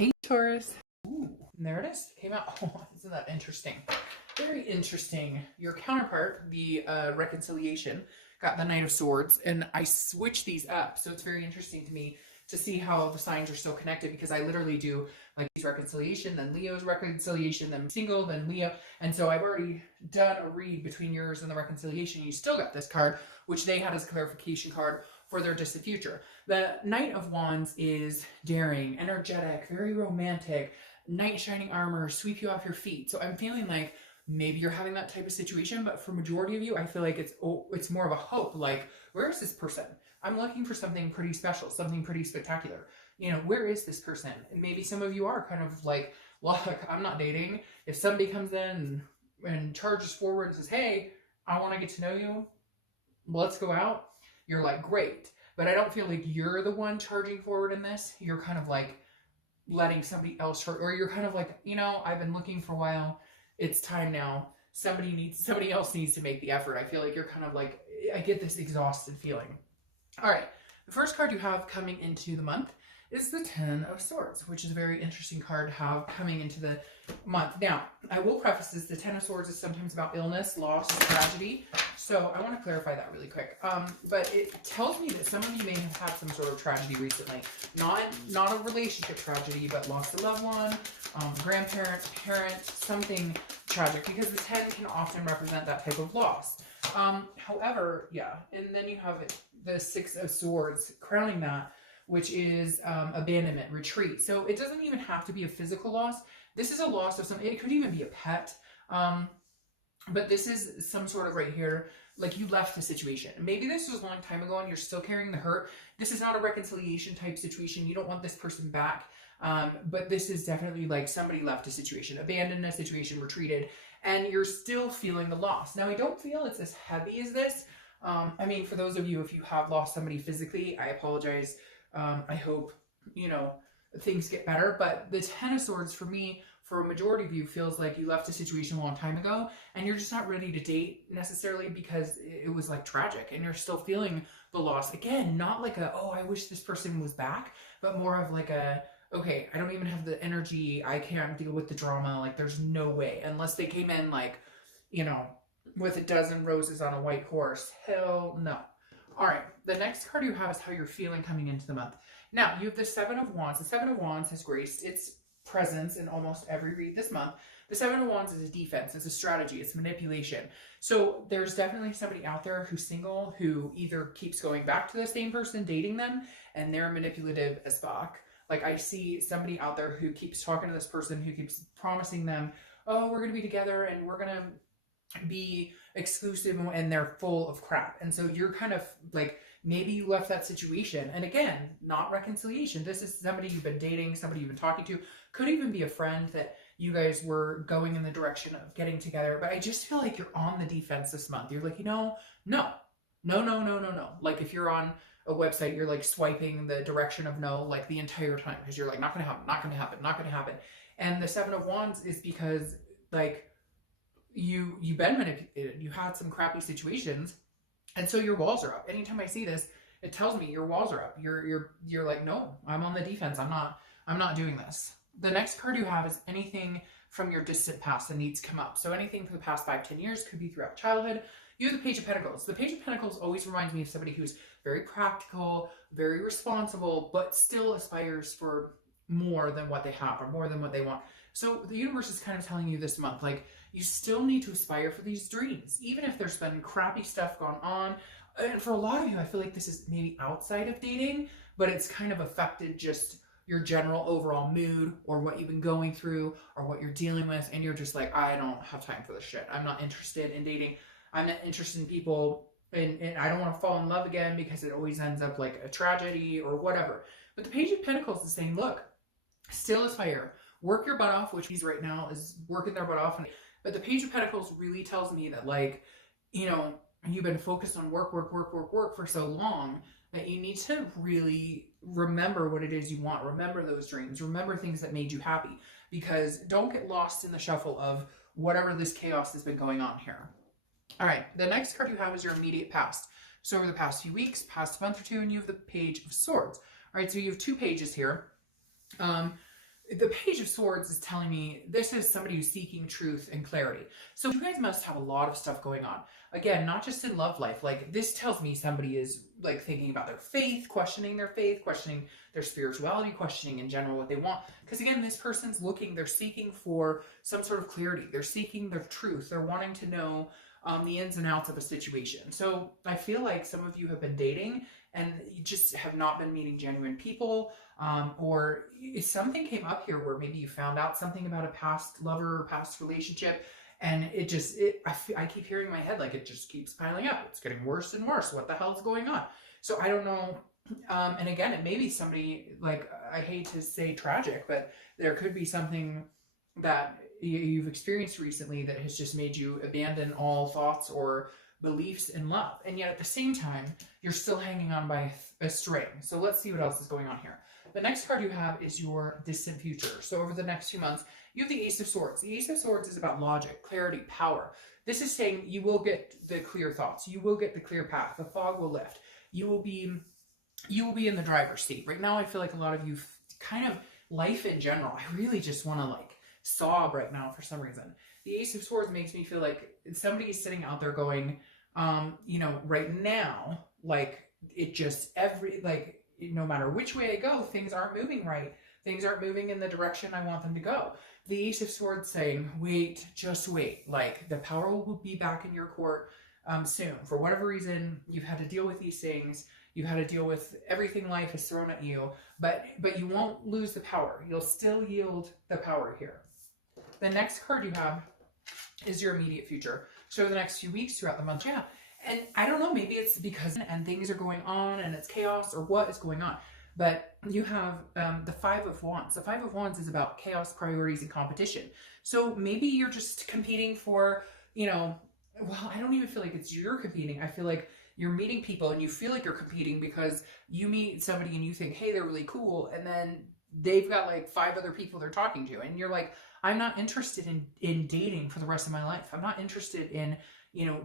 Hey, Taurus. Ooh, and there it is. Came out. Oh, isn't that interesting? Very interesting. Your counterpart, the reconciliation, got the Knight of Swords, and I switched these up. So it's very interesting to me to see how the signs are still connected because I literally do like these reconciliation, then Leo's reconciliation, then single, then Leo. And so I've already done a read between yours and the reconciliation. You still got this card, which they had as a clarification card for their distant future. The Knight of Wands is daring, energetic, very romantic, knight in shining armor, sweep you off your feet. So I'm feeling like maybe you're having that type of situation, but for majority of you, I feel like it's more of a hope. Like, where is this person? I'm looking for something pretty special, something pretty spectacular. You know, where is this person? And maybe some of you are kind of like, look, I'm not dating. If somebody comes in and charges forward and says, hey, I want to get to know you, let's go out. You're like, great. But I don't feel like you're the one charging forward in this. You're kind of like letting somebody else, or you're kind of like, you know, I've been looking for a while. It's time now. Somebody else needs to make the effort. I feel like you're kind of like, I get this exhausted feeling. All right. The first card you have coming into the month is the Ten of Swords, which is a very interesting card to have coming into the month. Now, I will preface this, the Ten of Swords is sometimes about illness, loss, tragedy. So I want to clarify that really quick. But it tells me that some of you may have had some sort of tragedy recently. Not a relationship tragedy, but lost a loved one, grandparent, parent, something tragic, because the 10 can often represent that type of loss. However, yeah, and then you have the Six of Swords crowning that, which is abandonment, retreat. So it doesn't even have to be a physical loss. This is a loss of something. It could even be a pet. But this is some sort of right here, like you left the situation. Maybe this was a long time ago and you're still carrying the hurt. This is not a reconciliation type situation. You don't want this person back. But this is definitely like somebody left a situation, abandoned a situation, retreated, and you're still feeling the loss. Now, I don't feel it's as heavy as this. I mean, for those of you, if you have lost somebody physically, I apologize. I hope, you know, things get better. But the Ten of Swords, for me, for a majority of you, feels like you left a situation a long time ago and you're just not ready to date necessarily because it was like tragic and you're still feeling the loss. Again, not like a, oh, I wish this person was back, but more of like a, okay, I don't even have the energy. I can't deal with the drama. Like, there's no way. Unless they came in like, you know, with a dozen roses on a white horse. Hell no. All right, the next card you have is how you're feeling coming into the month. Now, you have the Seven of Wands. The Seven of Wands has graced its presence in almost every read this month. The Seven of Wands is a defense, it's a strategy, it's manipulation. So there's definitely somebody out there who's single who either keeps going back to the same person, dating them, and they're manipulative as fuck. Like, I see somebody out there who keeps talking to this person, who keeps promising them, oh, we're going to be together and we're going to be exclusive, and they're full of crap. And so you're kind of like, maybe you left that situation. And again, not reconciliation. This is somebody you've been dating, somebody you've been talking to. Could even be a friend that you guys were going in the direction of getting together. But I just feel like you're on the defense this month. You're like, you know, no. Like, if you're on a website, you're like swiping the direction of no, like the entire time, because you're like, not going to happen, not going to happen, not going to happen. And the Seven of Wands is because like you've been manipulated. You had some crappy situations. And so your walls are up. Anytime I see this, it tells me your walls are up. You're like, no, I'm on the defense. I'm not doing this. The next card you have is anything from your distant past that needs to come up. So anything from the past 5-10 years, could be throughout childhood. You have the Page of Pentacles. The Page of Pentacles always reminds me of somebody who's very practical, very responsible, but still aspires for more than what they have or more than what they want. So the universe is kind of telling you this month, like, you still need to aspire for these dreams, even if there's been crappy stuff going on. And for a lot of you, I feel like this is maybe outside of dating, but it's kind of affected just your general overall mood or what you've been going through or what you're dealing with. And you're just like, I don't have time for this shit. I'm not interested in dating. I'm not interested in people. And I don't want to fall in love again because it always ends up like a tragedy or whatever. But the Page of Pentacles is saying, look, still aspire. Work your butt off, which he's right now is working their butt off. But the Page of Pentacles really tells me that, like, you know, you've been focused on work for so long that you need to really remember what it is you want. Remember those dreams. Remember things that made you happy. Because don't get lost in the shuffle of whatever this chaos has been going on here. All right, the next card you have is your immediate past. So over the past few weeks, past month or two, and you have the Page of Swords. All right, so you have two pages here. the Page of Swords is telling me this is somebody who's seeking truth and clarity. So you guys must have a lot of stuff going on. Again, not just in love life. Like, this tells me somebody is like thinking about their faith, questioning their spirituality, questioning in general what they want. Because again, this person's looking, they're seeking for some sort of clarity. They're seeking their truth. They're wanting to know the ins and outs of a situation. So I feel like some of you have been dating and you just have not been meeting genuine people, or if something came up here where maybe you found out something about a past lover or past relationship, and I keep hearing in my head, like, it just keeps piling up. It's getting worse and worse. What the hell's going on? So I don't know. And again, it may be somebody, like, I hate to say tragic, but there could be something that you've experienced recently that has just made you abandon all thoughts or beliefs in love. And yet at the same time, you're still hanging on by a string. So let's see what else is going on here. The next card you have is your distant future. So over the next few months, you have the Ace of Swords. The Ace of Swords is about logic, clarity, power. This is saying you will get the clear thoughts. You will get the clear path. The fog will lift. You will be in the driver's seat. Right now, I feel like a lot of you kind of life in general. I really just want to like sob right now for some reason. The Ace of Swords makes me feel like somebody is sitting out there going, right now, like, it just no matter which way I go, things aren't moving right. Things aren't moving in the direction I want them to go. The Ace of Swords saying, wait, just wait. Like, the power will be back in your court soon. For whatever reason, you've had to deal with these things. You've had to deal with everything life has thrown at you, but you won't lose the power. You'll still yield the power here. The next card you have is your immediate future. So the next few weeks throughout the month, yeah. And I don't know, maybe it's because and things are going on and it's chaos or what is going on. But you have the Five of Wands. The Five of Wands is about chaos, priorities, and competition. So maybe you're just competing for, I don't even feel like it's you're competing. I feel like you're meeting people and you feel like you're competing because you meet somebody and you think, hey, they're really cool. And then they've got like 5 other people they're talking to. And you're like, I'm not interested in dating for the rest of my life. I'm not interested in,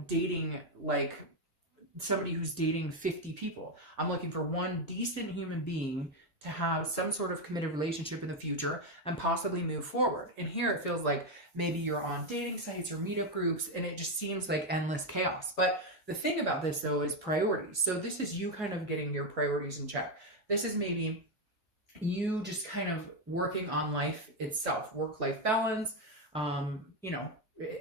dating like somebody who's dating 50 people. I'm looking for one decent human being to have some sort of committed relationship in the future and possibly move forward. And here it feels like maybe you're on dating sites or meetup groups and it just seems like endless chaos. But the thing about this though is priorities. So this is you kind of getting your priorities in check. This is maybe you just kind of working on life itself, work-life balance,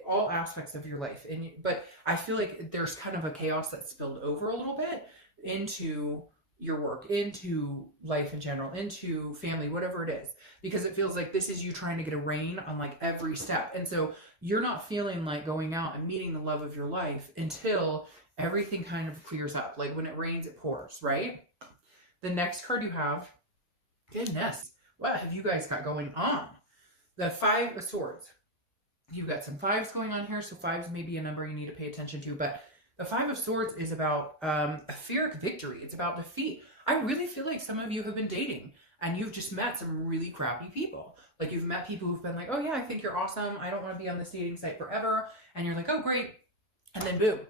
all aspects of your life. But I feel like there's kind of a chaos that spilled over a little bit into your work, into life in general, into family, whatever it is, because it feels like this is you trying to get a rein on like every step. And so you're not feeling like going out and meeting the love of your life until everything kind of clears up. Like when it rains, it pours, right? The next card you have, goodness, what have you guys got going on? The Five of Swords. You've got some 5s going on here, so 5s may be a number you need to pay attention to, but the Five of Swords is about a Pyrrhic victory. It's about defeat. I really feel like some of you have been dating and you've just met some really crappy people. Like you've met people who've been like, oh yeah, I think you're awesome. I don't want to be on this dating site forever. And you're like, oh great. And then boom,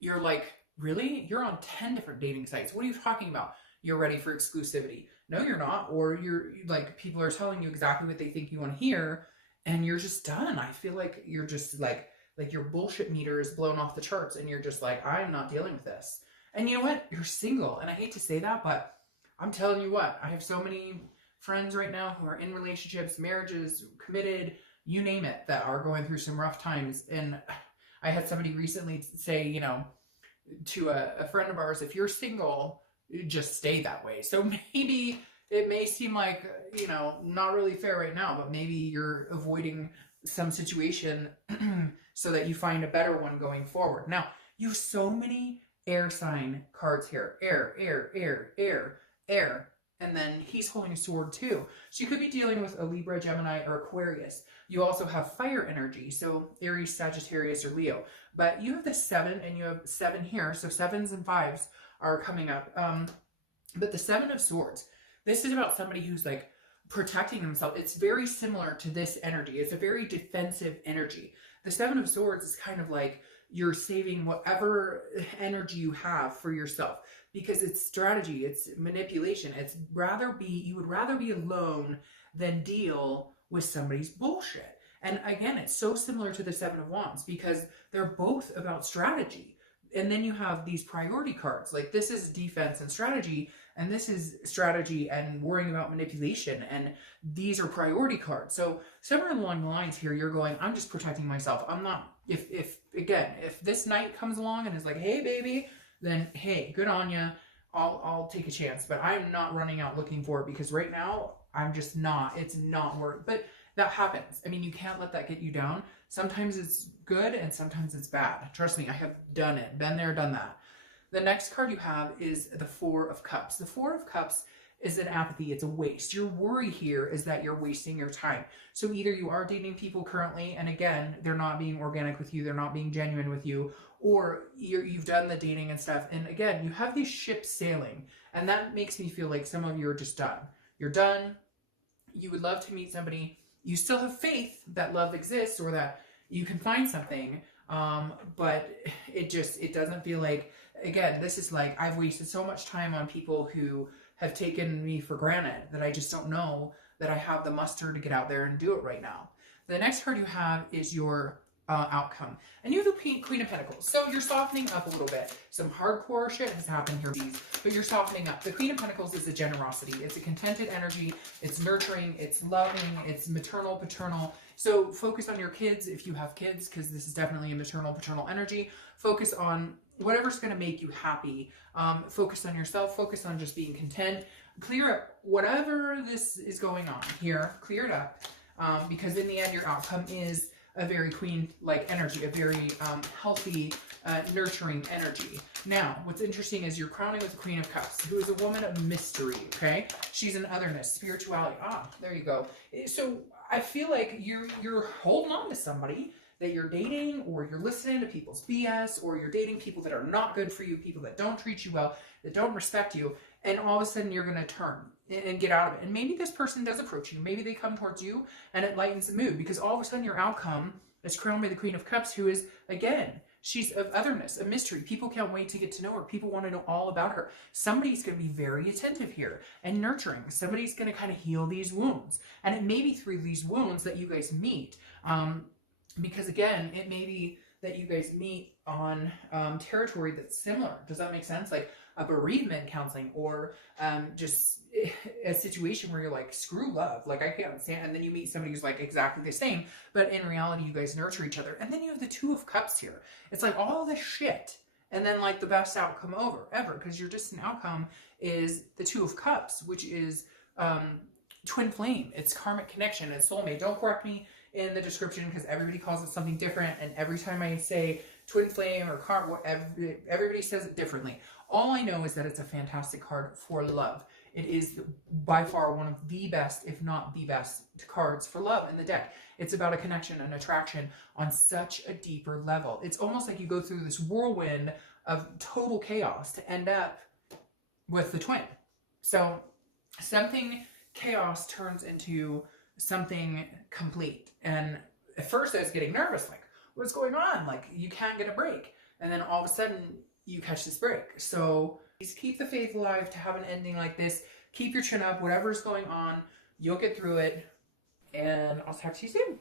you're like, really? You're on 10 different dating sites. What are you talking about? You're ready for exclusivity. No, you're not. Or you're like, people are telling you exactly what they think you want to hear. And you're just done. I feel like you're just like your bullshit meter is blown off the charts and you're just like, I'm not dealing with this. And you know what? You're single. And I hate to say that, but I'm telling you what, I have so many friends right now who are in relationships, marriages, committed, you name it, that are going through some rough times. And I had somebody recently say, to a friend of ours, if you're single, just stay that way. So maybe it may seem like, not really fair right now, but maybe you're avoiding some situation so that you find a better one going forward. Now, you have so many air sign cards here. Air, air, air, air, air. And then he's holding a sword too. So you could be dealing with a Libra, Gemini, or Aquarius. You also have fire energy. So Aries, Sagittarius, or Leo. But you have the 7 and you have 7 here. So 7s and 5s are coming up. But the 7 of Swords, this is about somebody who's like protecting themselves. It's very similar to this energy. It's a very defensive energy. The 7 of Swords is kind of like you're saving whatever energy you have for yourself because it's strategy, it's manipulation. You would rather be alone than deal with somebody's bullshit. And again, it's so similar to the Seven of Wands because they're both about strategy. And then you have these priority cards. Like this is defense and strategy, and this is strategy and worrying about manipulation. And these are priority cards. So somewhere along the lines here, you're going, I'm just protecting myself. I'm not, if this knight comes along and is like, hey, baby, then hey, good on you. I'll take a chance. But I'm not running out looking for it because right now, I'm just not. It's not worth. But that happens. I mean, you can't let that get you down. Sometimes it's good and sometimes it's bad. Trust me, I have done it. Been there, done that. The next card you have is the Four of Cups. The Four of Cups is an apathy. It's a waste. Your worry here is that you're wasting your time. So either you are dating people currently, and again, they're not being organic with you. They're not being genuine with you. Or you've done the dating and stuff. And again, you have these ships sailing. And that makes me feel like some of you are just done. You're done. You would love to meet somebody. You still have faith that love exists or that you can find something. But it doesn't feel like, again, this is like, I've wasted so much time on people who have taken me for granted that I just don't know that I have the muster to get out there and do it right now. The next card you have is your outcome. And you have the Queen of Pentacles. So you're softening up a little bit. Some hardcore shit has happened here, but you're softening up. The Queen of Pentacles is a generosity. It's a contented energy. It's nurturing. It's loving. It's maternal, paternal. So focus on your kids if you have kids, because this is definitely a maternal, paternal energy. Focus on whatever's going to make you happy. Focus on yourself. Focus on just being content. Clear up whatever this is going on here. Clear it up. Because in the end, your outcome is a very queen-like energy, a very healthy, nurturing energy. Now, what's interesting is you're crowning with the Queen of Cups, who is a woman of mystery, okay? She's an otherness, spirituality. Ah, there you go. So I feel like you're holding on to somebody that you're dating, or you're listening to people's BS, or you're dating people that are not good for you, people that don't treat you well, that don't respect you, and all of a sudden you're going to turn and get out of it. And maybe this person does approach you. Maybe they come towards you and it lightens the mood, because all of a sudden your outcome is crowned by the Queen of Cups, who is, again, she's of otherness, a mystery. People can't wait to get to know her. People want to know all about her. Somebody's going to be very attentive here and nurturing. Somebody's going to kind of heal these wounds. And it may be through these wounds that you guys meet. Because again, it may be that you guys meet on territory that's similar. Does that make sense? Like a bereavement counseling, or just a situation where you're like, screw love, like I can't stand, and then you meet somebody who's like exactly the same, but in reality you guys nurture each other. And then you have the Two of Cups here. It's like all this shit, and then like the best outcome ever, because your distant outcome is the Two of Cups, which is twin flame. It's karmic connection. It's soulmate. Don't correct me in the description, because everybody calls it something different, and every time I say twin flame or karma, everybody says it differently. All I know is that it's a fantastic card for love. It is by far one of the best, if not the best, cards for love in the deck. It's about a connection, an attraction on such a deeper level. It's almost like you go through this whirlwind of total chaos to end up with the twin. So something chaos turns into something complete. And at first I was getting nervous, like, what's going on? Like, you can't get a break. And then all of a sudden you catch this break. So please keep the faith alive to have an ending like this. Keep your chin up, whatever's going on, you'll get through it. And I'll talk to you soon.